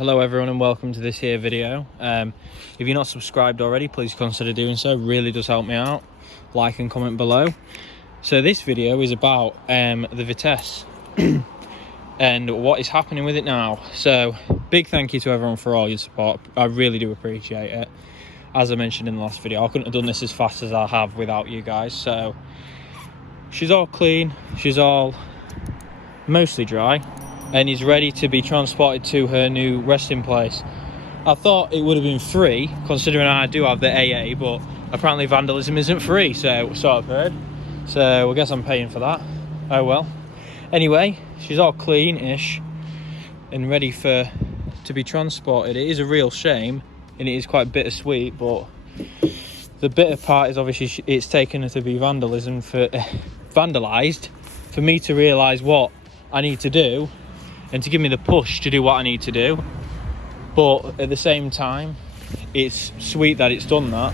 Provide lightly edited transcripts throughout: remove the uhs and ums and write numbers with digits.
Hello everyone and welcome to this here video. If you're not subscribed already, please consider doing so. It really does help me out. Like and comment below. So this video is about the Vitesse and what is happening with it now. So big thank you to everyone for all your support. I really do appreciate it. As I mentioned in the last video, I couldn't have done this as fast as I have without you guys. So she's all clean, she's all mostly dry, and is ready to be transported to her new resting place. I thought it would have been free, considering I do have the AA, but apparently Vandalism isn't free, so I've heard. So I guess I'm paying for that. Oh well. Anyway, she's all clean-ish and ready to be transported. It is a real shame, and it is quite bittersweet, but the bitter part is obviously it's taken her to be vandalised for me to realise what I need to do and to give me the push to do what I need to do. But at the same time, it's sweet that it's done that,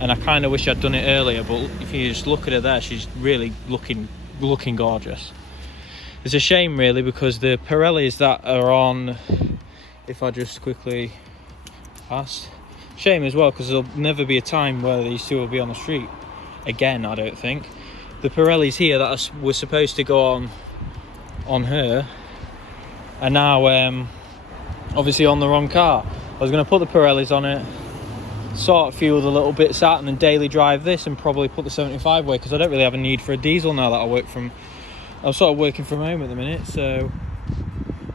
and I kind of wish I'd done it earlier. But if you just look at her there, she's really looking gorgeous. It's a shame really, because the Pirellis that are on, if I just quickly pass, shame as well, because there'll never be a time where these two will be on the street again, I don't think. The Pirellis here that were supposed to go on her are now obviously on the wrong car. I was going to put the Pirellis on it, sort a few of the little bits out, and then daily drive this and probably put the 75 away, because I don't really have a need for a diesel now that I'm sort of working from home at the minute. So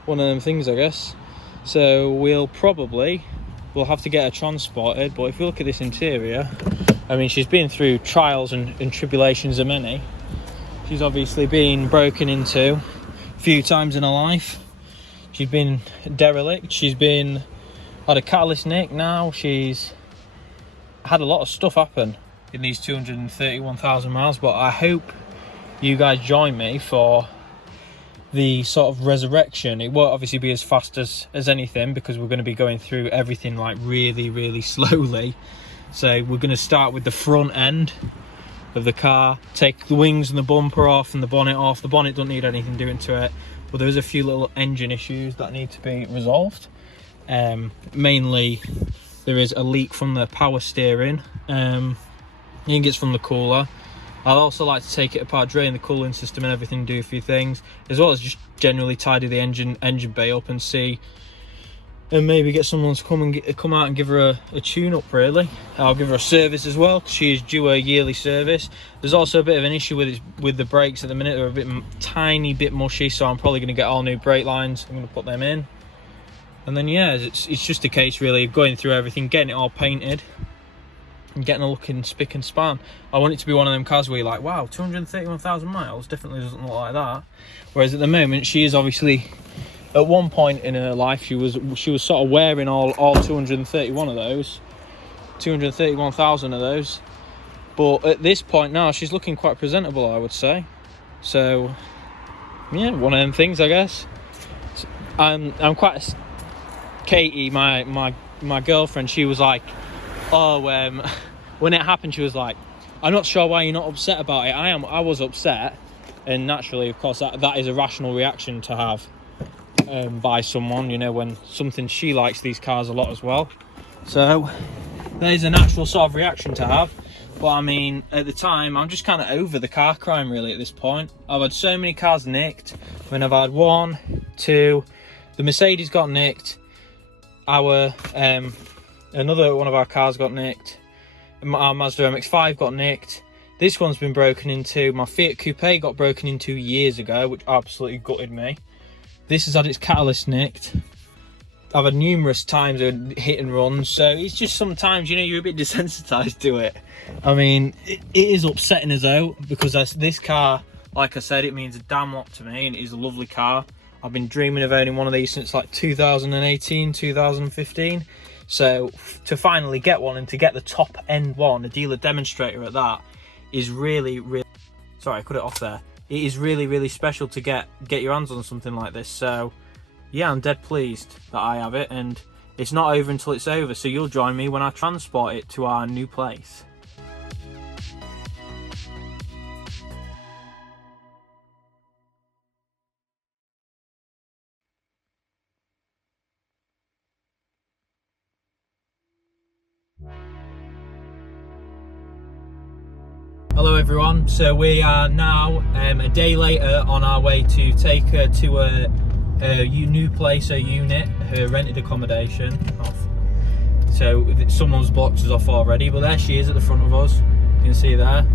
one of them things, I guess. So we'll have to get her transported. But if you look at this interior, I mean, she's been through trials and tribulations of many. She's obviously been broken into a few times in her life. She's been derelict. She's had a catalyst nick now. She's had a lot of stuff happen in these 231,000 miles. But I hope you guys join me for the sort of resurrection. It won't obviously be as fast as anything, because we're going to be going through everything like really slowly. So we're going to start with the front end of the car, take the wings and the bumper off and the bonnet off. The bonnet don't need anything doing to it, but there's a few little engine issues that need to be resolved. Mainly there is a leak from the power steering. I think it's from the cooler. I'd also like to take it apart, drain the cooling system and everything, do a few things, as well as just generally tidy the engine bay up and see, and maybe get someone to come out and give her a tune-up really. I'll give her a service as well, because she is due a yearly service. There's also a bit of an issue with the brakes at the minute. They're a tiny bit mushy, so I'm probably going to get all new brake lines. I'm going to put them in. And then yeah, it's just a case really of going through everything, getting it all painted, and getting a looking spick and span. I want it to be one of them cars where you're like, wow, 231,000 miles, definitely doesn't look like that. Whereas at the moment, she is obviously, at one point in her life, she was sort of wearing all 231,000 of those. But at this point now, she's looking quite presentable, I would say. So yeah, one of them things, I guess. I'm quite Katie, my girlfriend, she was like, oh, when it happened, she was like, I'm not sure why you're not upset about it. I was upset, and naturally, of course, that is a rational reaction to have by someone, you know, when something she likes these cars a lot as well. So that is a natural sort of reaction to have. But I mean, at the time, I'm just kind of over the car crime really at this point. I've had so many cars nicked. When I've had one, two, the Mercedes got nicked, another one of our cars got nicked, our Mazda MX-5 got nicked, this one's been broken into, my Fiat Coupe got broken into years ago, which absolutely gutted me. This has had its catalyst nicked. I've had numerous times of hit and runs, so it's just sometimes, you know, you're a bit desensitized to it. I mean, it is upsetting as though, because this car, like I said, it means a damn lot to me, and it is a lovely car. I've been dreaming of owning one of these since like 2018, 2015. So to finally get one, and to get the top end one, a dealer demonstrator at that, is really, sorry, I cut it off there. It is really special to get your hands on something like this. So yeah, I'm dead pleased that I have it, and it's not over until it's over. So you'll join me when I transport it to our new place. Hello everyone, so we are now a day later on our way to take her to a new place, a unit, her rented accommodation. So someone's blocked us off already, but there she is at the front of us. You can see there,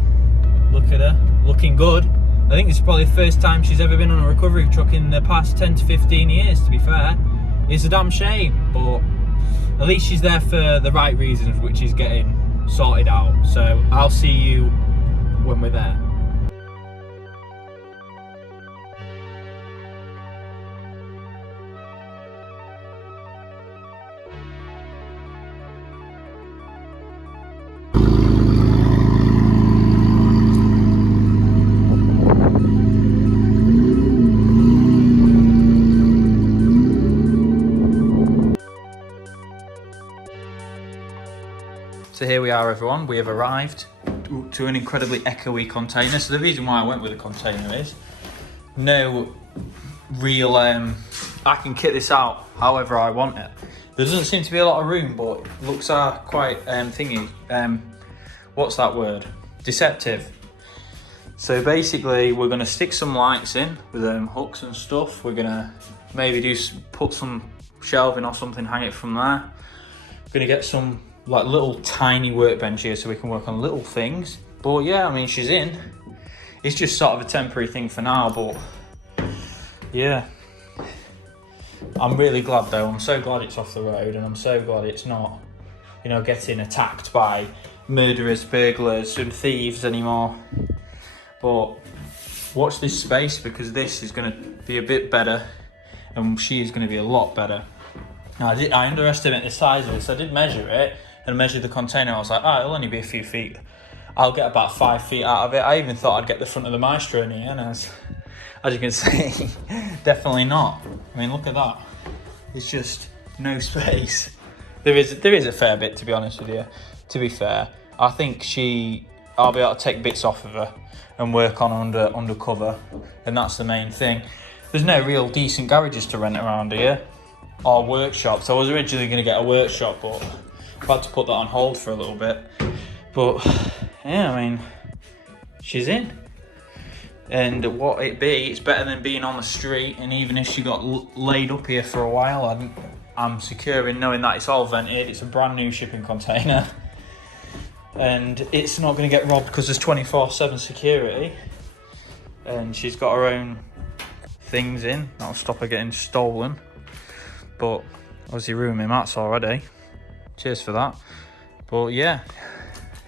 look at her, looking good. I think this is probably the first time she's ever been on a recovery truck in the past 10 to 15 years, to be fair. It's a damn shame, but at least she's there for the right reasons, which is getting sorted out. So I'll see you when we're there. So here we are everyone, we have arrived to an incredibly echoey container. So the reason why I went with a container is no real, I can kit this out however I want it. There doesn't seem to be a lot of room, but looks are quite thingy, what's that word? Deceptive. So basically we're going to stick some lights in with hooks and stuff. We're going to maybe put some shelving or something, hang it from there. We're going to get some like little tiny workbench here so we can work on little things. But yeah, I mean, she's in. It's just sort of a temporary thing for now, but yeah. I'm really glad though. I'm so glad it's off the road, and I'm so glad it's not, you know, getting attacked by murderers, burglars and thieves anymore. But watch this space, because this is going to be a bit better and she is going to be a lot better. Now, I underestimate the size of this. I did measure it and measure the container. I was like, it'll only be a few feet. I'll get about 5 feet out of it. I even thought I'd get the front of the Maestro in here, and as you can see, definitely not. I mean, look at that. It's just no space. There is a fair bit, to be honest with you. To be fair, I think I'll be able to take bits off of her and work on undercover, and that's the main thing. There's no real decent garages to rent around here, or workshops. I was originally going to get a workshop, but I've had to put that on hold for a little bit. But yeah, I mean, she's in. And what it be, it's better than being on the street. And even if she got laid up here for a while, I'm secure in knowing that it's all vented. It's a brand new shipping container, and it's not going to get robbed because there's 24/7 security. And she's got her own things in that'll stop her getting stolen. But obviously ruined my mats already. Cheers for that. But yeah,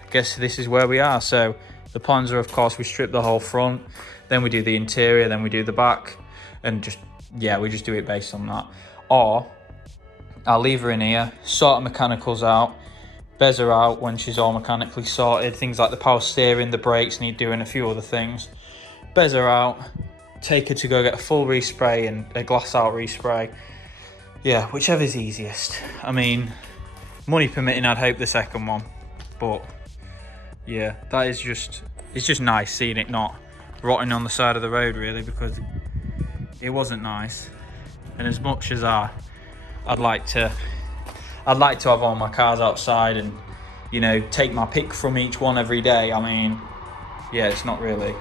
I guess this is where we are. So the plans are, of course, we strip the whole front, then we do the interior, then we do the back, and we just do it based on that. Or I'll leave her in here, sort the mechanicals out, bez her out when she's all mechanically sorted. Things like the power steering, the brakes need doing, a few other things. Bez her out, take her to go get a full respray and a glass out respray. Yeah, whichever's easiest. I mean, money permitting, I'd hope the second one. But yeah, it's just nice seeing it not rotting on the side of the road, really, because it wasn't nice. And as much as I'd like to have all my cars outside and, you know, take my pick from each one every day. I mean, yeah, it's not really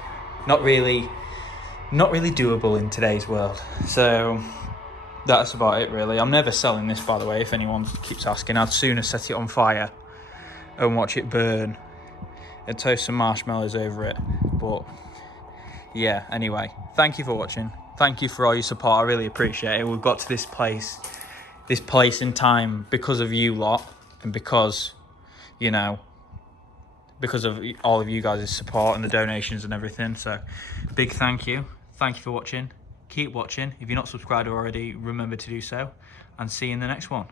doable in today's world. So that's about it, really. I'm never selling this, by the way, if anyone keeps asking. I'd sooner set it on fire and watch it burn and toast some marshmallows over it. But yeah, anyway, thank you for watching. Thank you for all your support. I really appreciate it. We've got to this place in time because of you lot, and because, you know, because of all of you guys' support and the donations and everything. So big thank you. Thank you for watching. Keep watching. If you're not subscribed already, remember to do so, and see you in the next one.